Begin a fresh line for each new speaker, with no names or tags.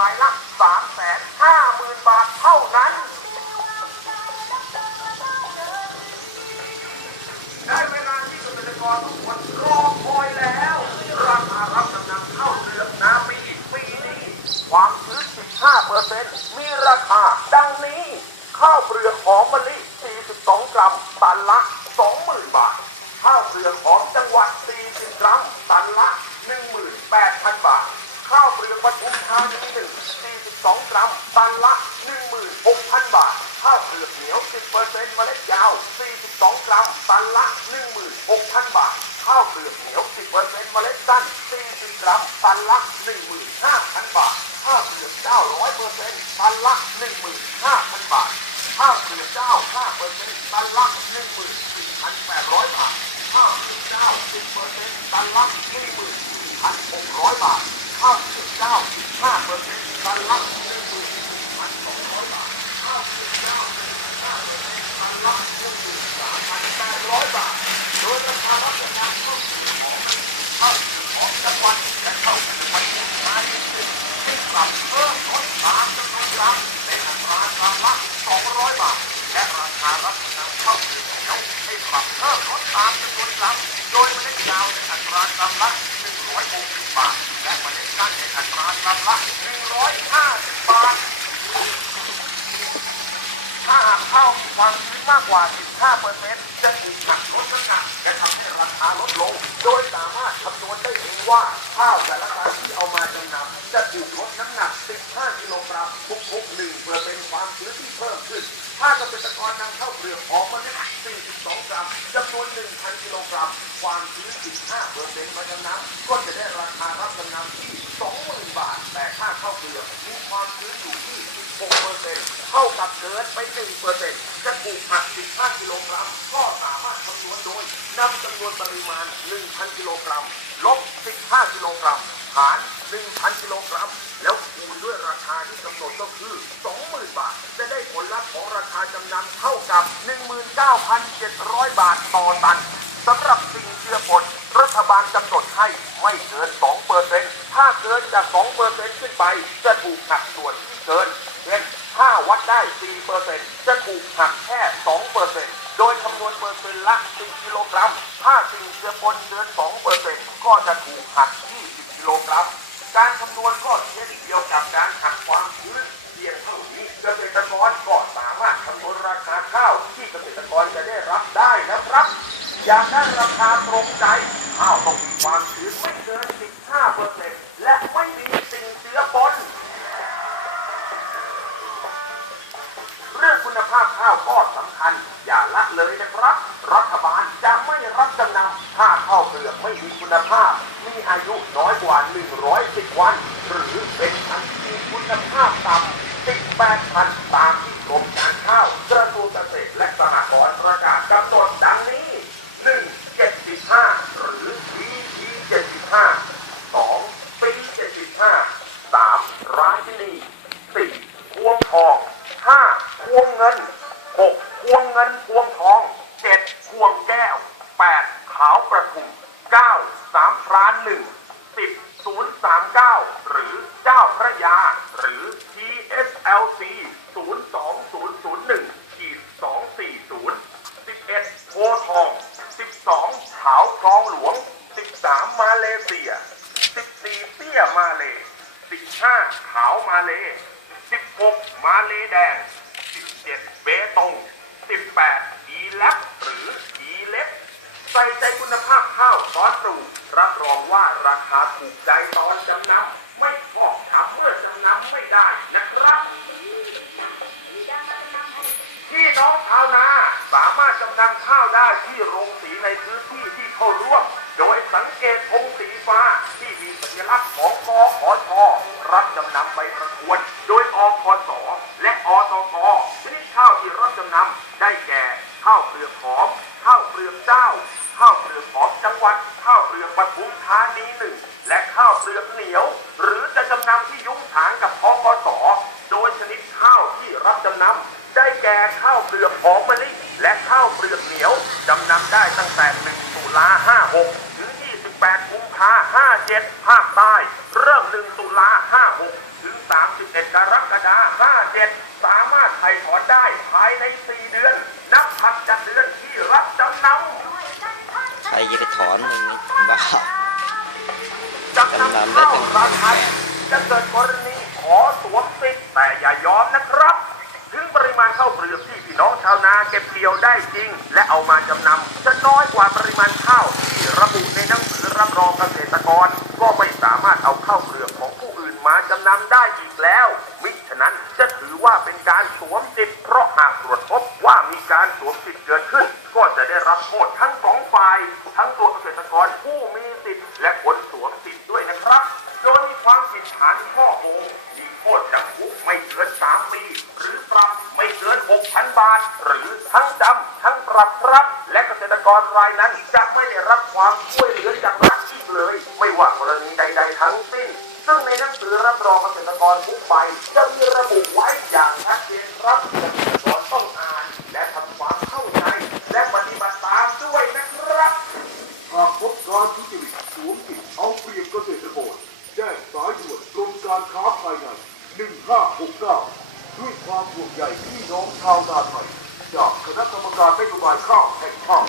รายละ3 5 0 0 0 0บาทเท่านั้น ได้เวลาที่เกษตรกรทุกคนรอคอยแล้ว ราคารับจำนำเข้าเปลือกนาปีปีนี้ความชื้น15%มีราคาดังนี้ ข้าวเปลือกหอมมะลิ 60%เมล็ดยาว 42 กรัม ตันละ 16,000 บาท ข้าวเปลือกเหนียว 10%เมล็ดสั้น 40 กรัม ตันละ 15,000 บาท ข้าวเปลือกเจ้า 100%ตันละ 15,000 บาท ข้าวเปลือกเจ้า 5%ตันละ 14,800 บาท ข้าวเปลือกเจ้า 10%ตันละ 44,600 บาท ข้าวเปลือกเจ้า 5%ตันละ 15%ตันละ13,800 บาท โดยราคารับจำนำข้าวเปลือกของข้าของจังหวัดและข้าวเปลือกปัจจุบันนี้ที่ปรับเพิ่มลดตามจำนวนกรัมเป็นอัตรากรัมละ200 บาท และราคารับจำนำข้าวเปลือกเหนียวให้ปรับเพิ่มลดตามจำนวนกรัมโดยเมล็ดยาวในอัตรากรัมละ160 บาท และเมล็ดสั้นในอัตรากรัมละ150 บาท ถ้าหากข้าวมีความชื้นมากกว่า 15%จะถูกหักลดน้ำหนักและทำให้ราคาลดลง โดยสามารถคำนวณได้เองว่าข้าวแต่ละตันที่เอามาจำนำจะถูกลดน้ำหนัก 15 กิโลกรัมทุกๆ1เปอร์เซ็นต์ความชื้นที่เพิ่มขึ้น ถ้าเกษตรกรนำข้าวเปลือกหอกมมะลิ42 กรัมจำนวน 1,000 กิโลกรัม ความชื้น15เปอร์เซ็นต์มาจำนำก็จะได้ราคารับจำนำที่ 20,000 บาท แต่ถ้าข้าวเปลือกมีความชื้นอยู่ที่16เปอร์เซ็นต์เท่ากับเกินไป1เปอร์เซ็นต์จะถูกหัก15กิโลกรัม ก็สามารถคำนวณโดยนำจำนวนปริมาณ 1,000 กิโลกรัม ลบ 15 กิโลกรัม หาร 1,000 กิโลกรัม แล้วาคาที่กำหนดก็คือ 20,000 บาท จะได้ผลลัพธ์ของราคาจำนำเท่ากับ 19,700 บาทต่อตันสำหรับสิ่งเจือปนรัฐบาลกำหนดให้ไม่เกิน 2เปอร์เซ็นต์ถ้าเกินจาก 2 เปอร์เซ็นต์ขึ้นไป จะถูกหักส่วนที่เกินเช่นถ้าวัดได้ 4 เปอร์เซ็นต์จะถูกหักแค่ 2 เปอร์เซ็นต์โดยคำนวณเปอร์เซ็นต์ละ 10 กิโลกรัม ถ้าสิ่งเจือปนเกิน 2 เปอร์เซ็นต์ก็จะถูกหัก 20 กิโลกรัม การคำนวณก็เช่นเดียวกับการหักความชื้นเพียงเท่านี้เกษตรกรก็สามารถคำนวณราคาข้าวที่เกษตรกรจะได้รับได้นะครับ อยากได้ราคาตรงใจข้าวต้องมีความชื้นไม่เกิน 15เปอร์เซ็นต์และไม่มีสิ่งเจือปนเรื่องคุณภาพข้าวก็สำคัญ อย่าละเลยนะครับ รัฐบาลจะไม่รับจำนำถ้าข้าวเปลือกไม่มีคุณภาพ มีอายุน้อยกว่า 110 วัน หรือเป็นพันธุ์ที่คุณภาพต่ำ18พันตามที่กรมการข้าวกระทรวงเกษตรและสหกรณ์ประกาศกำหนดดังนี้ 1. 75 หรือ BT 75 2. ปี75 3. ราชินี 4. พวงทอง 5. พวงเงิน 6. พวงเงินพวงทอง 7. พวงแก้ว 8. ขาวประทุม ร้านหนึ่งสิบศูนย์สามเก้าหรือเจ้าพระยา หรือ TSLC ศูนย์สองศูนย์ศูนย์หนึ่งขีดสองสี่ศูนย์สิบเอ็ดโพทองสิบสองขาวคลองหลวงสิบสามมาเลเซียสิบสี่เตี้ยมาเลสิบห้าขาวมาเลสิบหกมาเลแดงสิบเจ็ดเบตงสิบแปดอีแลบหรือ ใส่ใจคุณภาพข้าวตอนปลูรับรองว่าราคาถูกใจตอนจำนำไม่พอกช้ำเมื่อจำนำไม่ได้นะครับพี่น้องชาวนาสามารถจำนำข้าวได้ที่โรงสีในพื้นที่ที่เข้าร่วม โดยสังเกตธงสีฟ้าที่มีสัญลักษณ์ของกขอชรับจำนำใบประกวดโดยอพสและอตกชนิดข้าวที่รับจำนำได้แก่ ข้าวเปลือกหอมข้าวเปลือกเจ้า ข้าวเปลือกหอมจังหวัด ข้าวเปลือกปทุมธานีหนึ่งและข้าวเปลือกเหนียว หรือจะจำนำที่ยุ้งฉางกับพกสโดยชนิดข้าวที่รับจำนำได้แก่ข้าวเปลือกหอมมะลิและข้าวเปลือกเหนียวจำนำได้ตั้งแต่1ตุลา56ถึง18กุมภา57ภาคใต้เริ่ม1ตุลา56ถึง31กรกฎาคม57 สามารถไถ่ถอนได้ภายใน 4 เดือน จะ
ไปถอนมันไม่บ้า
จำนำข้าวราคาจะเกิดกรณีขอสวมสิทธิ์แต่อย่ายอมนะครับ ถึงปริมาณข้าวเปลือกที่พี่น้องชาวนาเก็บเกี่ยวได้จริง และเอามาจำนำจะน้อยกว่าปริมาณข้าวที่ระบุในหนังสือรับรองเกษตรกร ก็ไม่สามารถเอาข้าวเปลือกของผู้อื่นมาจำนำได้อีกแล้ว มิฉะนั้นจะถือว่าเป็นการสวมสิทธิ์เพราะหากตรวจ การสวมสิทธิ์เกิดขึ้น ก็จะได้รับโทษทั้งสองฝ่าย ทั้งตัวเกษตรกรผู้มีสิทธิ์และคนสวมสิทธิ์ด้วยนะครับ โดยมีความผิดฐานช่อโกงมีโทษจำคุกไม่เกิน3ปี หรือปรับไม่เกิน6,000บาท หรือทั้งจำทั้งปรับครับ และเกษตรกรรายนั้นจะไม่ได้รับความช่วยเหลือจากรัฐอีกเลย ไม่ว่ากรณีใด ๆ ทั้งสิ้นซึ่งในหนังสือรับรองเกษตรกรทุกใบจะมีระบุไว้อย่างชัดเจนครับเกษตรกรต้องอ่าน และทำความเข้าใจ และปฏิบัติตามด้วยนะครับ
หากพบการทุจริตสวมสิทธิ์เอาเปรียบเกษตรกรแจ้งสายด่วน กรมการค้าภายใน1569ด้วยความห่วงใยพี่น้องชาวนาไทยจากคณะกรรมการนโยบายข้าวแห่งชาติ